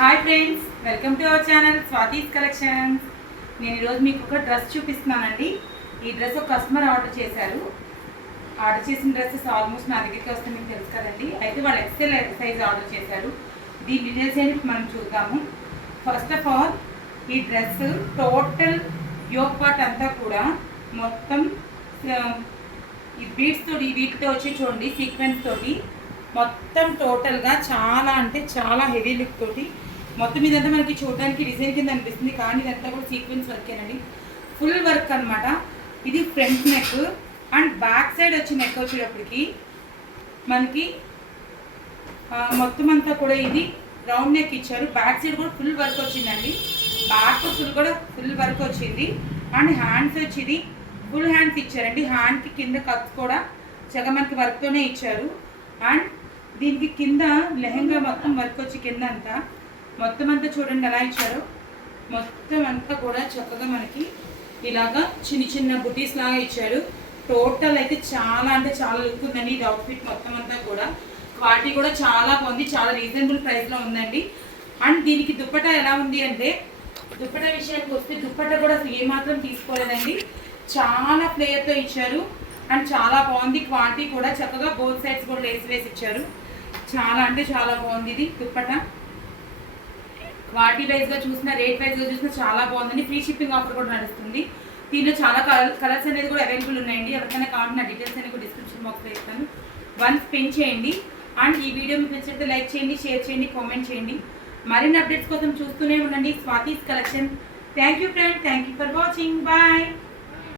Hi friends, welcome to our channel Swathi's collections. నేను ఈరోజు మీకు ఒక డ్రెస్ చూపిస్తున్నానండి. ఈ డ్రెస్ ఒక కస్టమర్ ఆర్డర్ చేశారు. ఆర్డర్ చేసిన డ్రెస్సెస్ ఆల్మోస్ట్ నా దగ్గరికి వస్తే మీకు తెలుసు కదండి. అయితే వాళ్ళు ఎక్సెల్ సైజ్ ఆర్డర్ చేశారు. దీని డీటెయిల్స్ ఏంటి మనం చూద్దాము. ఫస్ట్ ఆఫ్ ఆల్, ఈ డ్రెస్ టోటల్ యోగ్ పార్ట్ అంతా కూడా మొత్తం ఈ బీడ్స్ తోటి వీటితో వచ్చి చూడండి, సీక్వెన్స్ తోటి మొత్తం టోటల్గా చాలా అంటే చాలా హెవీ లుక్ తోటి మొత్తం ఇదంతా మనకి చూడడానికి డిజైన్ కింద అనిపిస్తుంది, కానీ ఇదంతా కూడా సీక్వెన్స్ వర్కేనండి. ఫుల్ వర్క్ అనమాట. ఇది front neck and back side వచ్చి నెక్ వచ్చేటప్పటికి మనకి మొత్తం అంతా కూడా ఇది రౌండ్ నెక్ ఇచ్చారు. బ్యాక్ సైడ్ కూడా ఫుల్ వర్క్ వచ్చిందండి. బ్యాక్ ఫుల్ వర్క్ వచ్చింది. అండ్ హ్యాండ్స్ వచ్చి ఇది ఫుల్ హ్యాండ్స్ ఇచ్చారండి. హ్యాండ్కి కింద కట్స్ కూడా చక్కగా మనకి వర్క్తోనే ఇచ్చారు. అండ్ దీనికి కింద లెహంగా మొత్తం వర్క్ వచ్చి కింద అంతా మొత్తం అంతా చూడండి ఎలా ఇచ్చారు. మొత్తం అంతా కూడా చక్కగా మనకి ఇలాగా చిన్న చిన్న బుటీస్ లాగా ఇచ్చారు. టోటల్ అయితే చాలా అంటే చాలా లుక్ ఉందండి. ఇది అవుట్ఫిట్ మొత్తం అంతా కూడా క్వాలిటీ కూడా చాలా బాగుంది. చాలా రీజనబుల్ ప్రైస్లో ఉందండి. అండ్ దీనికి దుప్పటా ఎలా ఉంది అంటే, దుప్పటా విషయానికి వస్తే దుప్పటా కూడా ఏమాత్రం తీసుకోలేదండి. చాలా ప్లేయర్తో ఇచ్చారు. అండ్ చాలా బాగుంది. క్వాలిటీ కూడా చక్కగా బోత్ సైడ్స్ కూడా లేస్ వేసి ఇచ్చారు. చాలా అంటే చాలా బాగుంది. ఇది దుప్పటా క్వాలిటీ వైజ్గా చూసినా, రేట్ వైజ్గా చూసినా చాలా బాగుందండి. ఫ్రీ షిప్పింగ్ ఆఫర్ కూడా నడుస్తుంది. దీనిలో చాలా కలర్స్ అనేది కూడా అవైలబుల్ ఉన్నాయండి. ఎవరికైనా కావాలంటే నా డీటెయిల్స్ అనేది కూడా డిస్క్రిప్షన్ బాక్స్లో ఇస్తాను. వన్స్ పిన్ చేయండి. అండ్ ఈ వీడియో మీకు నచ్చితే లైక్ చేయండి, షేర్ చేయండి, కామెంట్ చేయండి. మరిన్ని అప్డేట్స్ కోసం చూస్తూనే ఉండండి Swathi's collection. Thank you friend, thank you for watching. Bye.